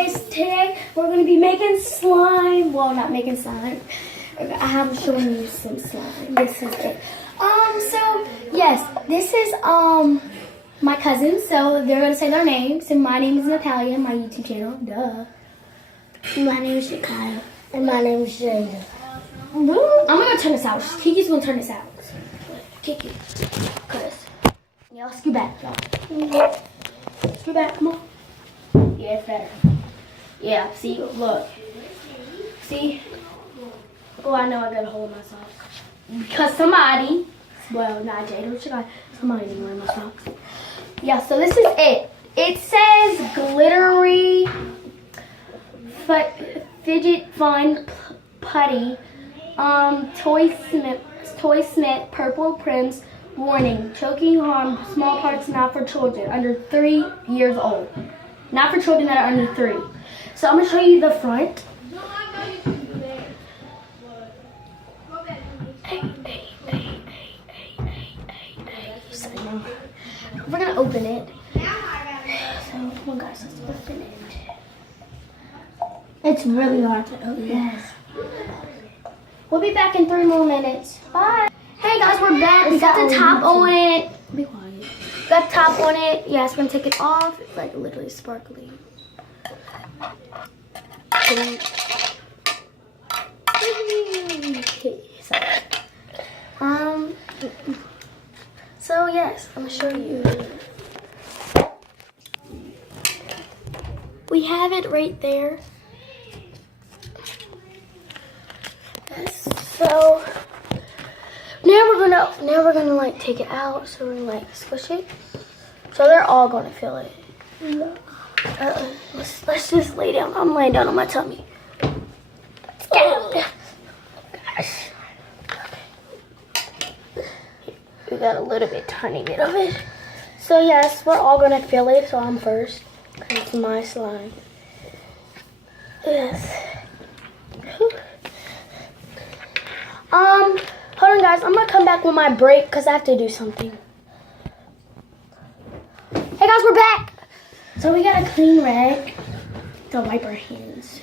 guys, today we're going to be making slime. Well, not making slime. I have showing you some slime. This is it. So yes, this is my cousins. So they're going to say their names. So my name is Natalia, my YouTube channel. Duh. My name is Shakaya. And my name is Jada. I'm going to turn this out. Kiki's going to turn this out. Kiki. Cause y'all scoot back. Scoot back, come on. Yeah, it's better. Yeah, see, look. See? Oh, I know I got a hole in my socks. Because somebody, well, not Jada, somebody didn't wear my socks. Yeah, so this is it. It says glittery fidget fun putty. Toy Smith, purple prints, warning, choking harm, small parts not for children under 3 years old. Not for children that are under 3. So I'm going to show you the front. We're going to open it. So, come on guys, let's open it. It's really hard to open. Yes. We'll be back in 3 more minutes. Bye. Hey guys, we're back. We got the top on it. Be quiet. Got the top on it. Yeah, it's gonna take it off. It's like literally sparkly. So yes, I'm gonna show you. We have it right there. So now we're gonna like take it out. So we're gonna like squish it. So they're all gonna feel it. Let's just lay down. I'm laying down on my tummy. Oh, gosh. We got a little bit, tiny bit of it. So yes, we're all gonna feel it. So I'm first. It's my slime. Yes. Hold on guys, I'm gonna come back with my break because I have to do something. Hey guys, we're back! So we got a clean rag to wipe our hands.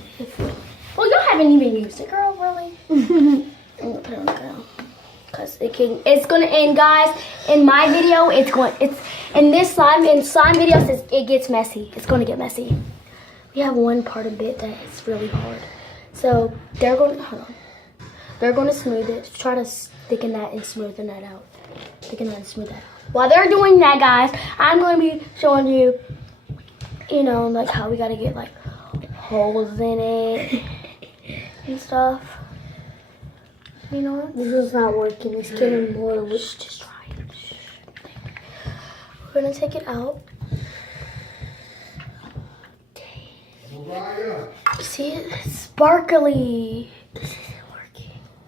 Well, you haven't even used it, girl, really? I'm gonna put it on the ground. Cause it's gonna end, guys. In my video, in slime video says it gets messy. It's gonna get messy. We have one part of it that's really hard. So hold on. They're going to smooth it. Try to thicken that and smoothen that out. Thicken that and smooth that out. While they're doing that, guys, I'm going to be showing you, like how we got to get like holes in it and stuff. You know what? This is not working. It's getting more. Just try it. We're going to take it out. See it? It's sparkly.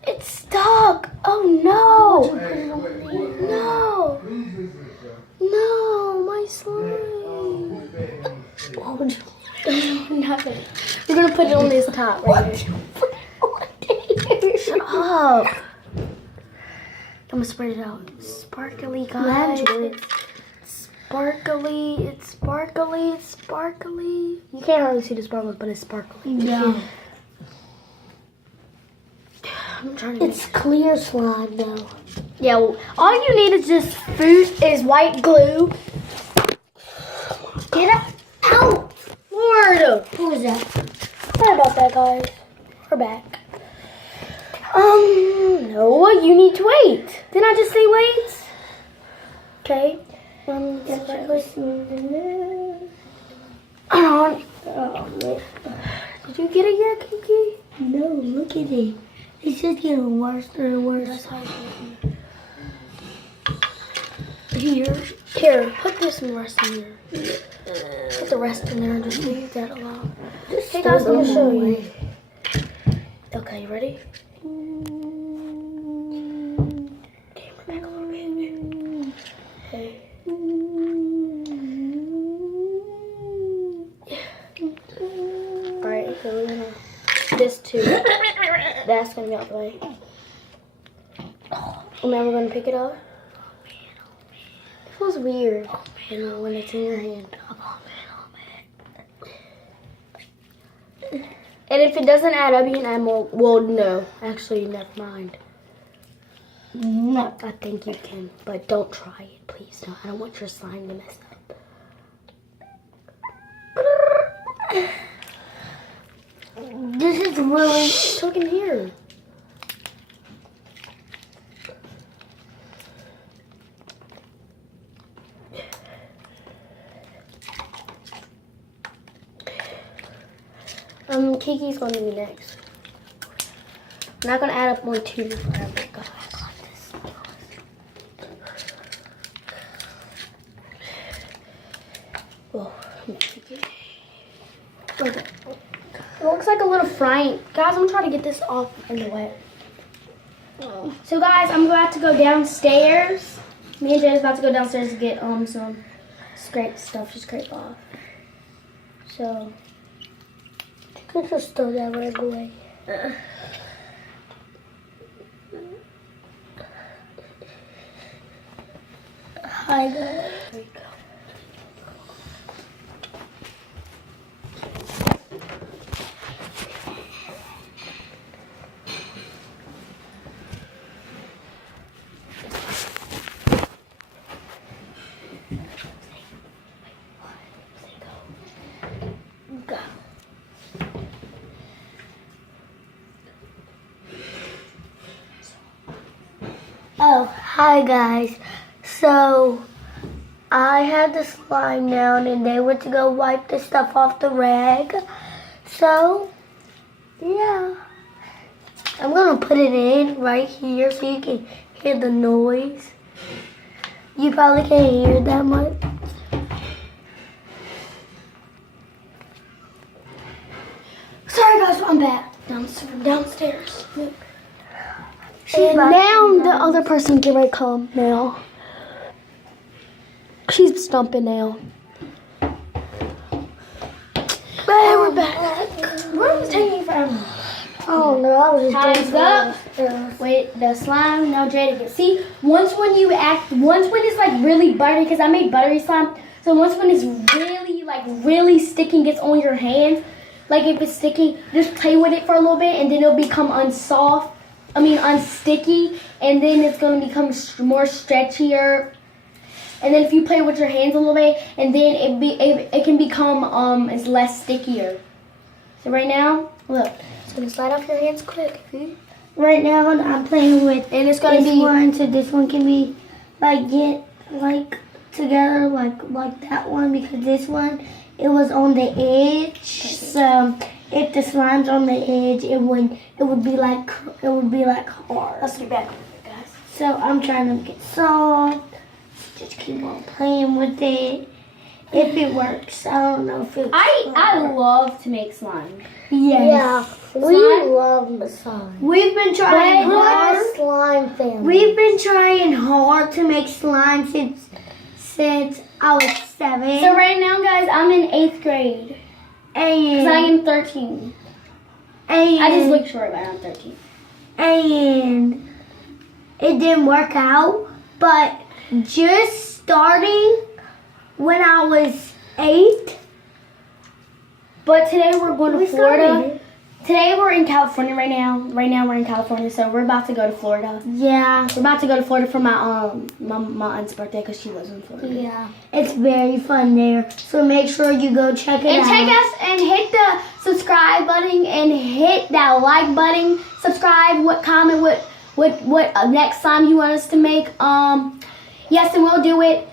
It's stuck. Oh no. No, my slime. Nothing. We're gonna put it on this top right here. Shut up. I'm gonna spread it out. Sparkly, guys. It's sparkly. You can't hardly see the sparkles, but it's sparkly. Yeah. It's clear slime though. Yeah, well, all you need is just white glue. Get it out! Lord! Who is that? Sorry about that, guys. We're back. No, you need to wait. Didn't I just say wait? Okay. Did you get it yet, Kiki? No, look at it. It's just getting worse and worse. Here, put this rest in here. Put the rest in there and just leave that alone. Hey guys, let me show you. Okay, you ready? Camera back a little bit. Okay. Alright, so we're gonna this too. That's gonna be out the way. And now we're gonna pick it up. It feels weird when it's in your hand. And if it doesn't add up, you can add more. Well, no. Actually, never mind. No. I think you can, but don't try it, please. No, I don't want your slime to mess up. This is really... Shh, look in here. Kiki's going to be next. I'm not going to add up 1, 2, 3, 4. Go. I got this. Oh, okay. It looks like a little frying. Guys, I'm trying to get this off in the wet. So guys, I'm about to go downstairs. Me and Jay's about to go downstairs to get some stuff to scrape off. So I can just throw that right away. Hi guys. There you go. Oh, hi guys. So, I had the slime down and they went to go wipe the stuff off the rag. So, yeah. I'm going to put it in right here so you can hear the noise. You probably can't hear it that much. Sorry guys, I'm back. Downstairs. She's And now the other person get ready to come now. She's stumping now. Hey, we're back. What was taking forever? Oh no, I was just Time's up. Wait, the slime. Now Jada can see. Once when it's like really buttery, because I made buttery slime. So once when it's really sticky and gets on your hands, like if it's sticky, just play with it for a little bit and then it'll become unsticky, and then it's gonna become more stretchier. And then if you play with your hands a little bit, and then it can become it's less stickier. So right now, look, it's gonna slide off your hands quick. Right now I'm playing with And it's gonna this be one, so this one can be get together like that one, because this one it was on the edge. So if the slime's on the edge, it would be like hard. Let's get back on it, guys. So I'm trying to make it soft. Just keep on playing with it. If it works, I don't know if it. I love to make slime. Yes. Yeah, we love slime. We've been trying hard. Slime family. We've been trying hard to make slime since I was 7. So right now, guys, I'm in 8th grade. Because I am 13. I just look short, but I'm 13. And it didn't work out, but just starting when I was 8. But today we're going to Florida. Today we're in California right now. Right now we're in California, so we're about to go to Florida. Yeah. We're about to go to Florida for my my aunt's birthday because she lives in Florida. Yeah. It's very fun there. So make sure you go check it out. And check us and hit the subscribe button and hit that like button. Subscribe, comment what next time you want us to make. Yes, and we'll do it.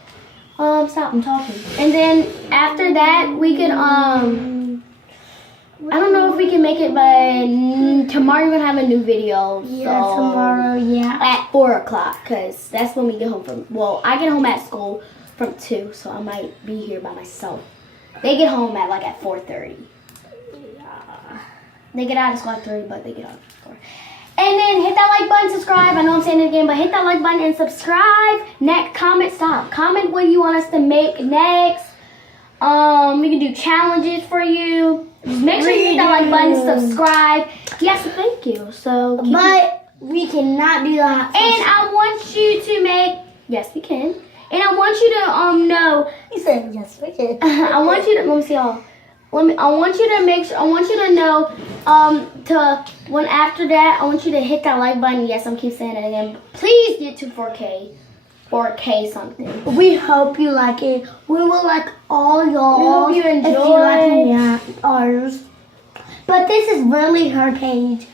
Stop, I'm talking. And then after that we could I don't know if we can make it, but tomorrow we're going to have a new video. Yeah, so, tomorrow, yeah. At 4 o'clock, because that's when we get home from, well, I get home at school from 2, so I might be here by myself. They get home at 4:30. They get out of school at 3, but they get out at 4. And then hit that like button, subscribe. I know I'm saying it again, but hit that like button and subscribe. Next, comment what you want us to make next. We can do challenges for you. Just make sure you hit that like button and subscribe. Yes, thank you. So, but we cannot do that. And I want you to make. Yes, we can. And I want you to know. You said yes, we can. I want you to. Let me see y'all. I want you to make sure. I want you to know to when after that, I want you to hit that like button. Yes, I'm keep saying it again. Please get to 4K. 4K something. We hope you like it. We will like all y'all. We hope you enjoy. If you like ours. But this is really her page.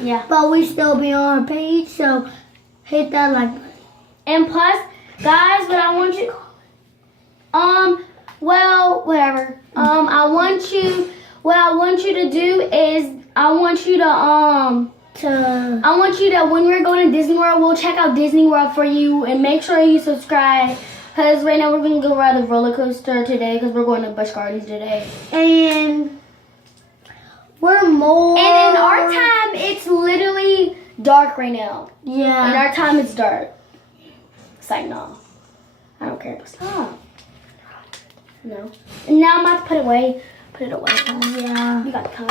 Yeah. But we still be on her page, so hit that like button. And plus, guys, what I want you, well, whatever. What I want you to do is, I want you to, when we're going to Disney World, we'll check out Disney World for you and make sure you subscribe. Because right now we're going to go ride the roller coaster today because we're going to Busch Gardens today. And we're more. And in our time, it's literally dark right now. Yeah. In our time, it's dark. It's like, no. I don't care. Stop. No. And now I'm about to put it away. Put it away. Yeah. You got the cup.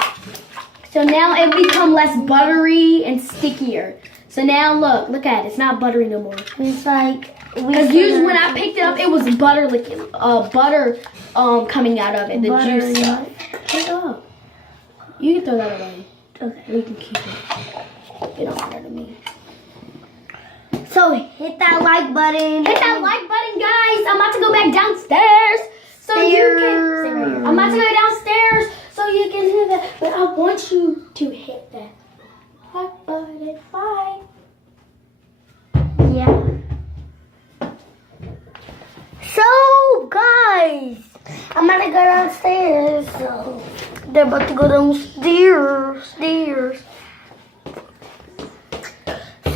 So now it become less buttery and stickier. So now look at it. It's not buttery no more. It's like because usually when I picked it up, it was butter coming out of it, the butter, juice yeah. stuff. Pick it up. You can throw that away. Okay. We can keep it. It don't matter to me. So hit that like button. Hit that like button, guys. I'm about to go back downstairs. So you can stay right here. I'm about to go downstairs so you can hear that. But I want you to hit that like button. Bye. Yeah. So guys, I'm gonna go downstairs. So they're about to go downstairs.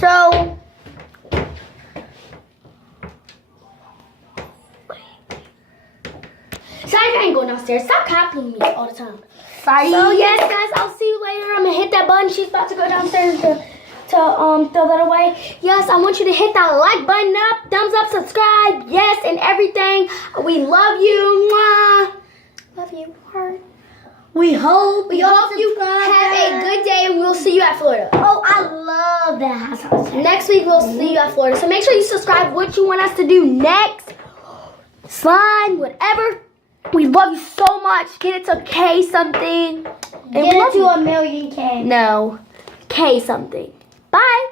So Sorry, I ain't going downstairs. Stop copying me all the time. sorry. So yes, guys, I'll see you later. I'm gonna hit that button. She's about to go downstairs to throw that away. Yes, I want you to hit that like button up, thumbs up, subscribe, yes, and everything. We love you. Mwah. Love you. Heart. We hope You have a good day, and we'll see you at Florida. Oh, I love that house. Next week we'll see you at Florida. So make sure you subscribe. What you want us to do next? Slime, whatever. We love you so much. Get it to K something. And Get it to 1,000,000K. No, K something. Bye.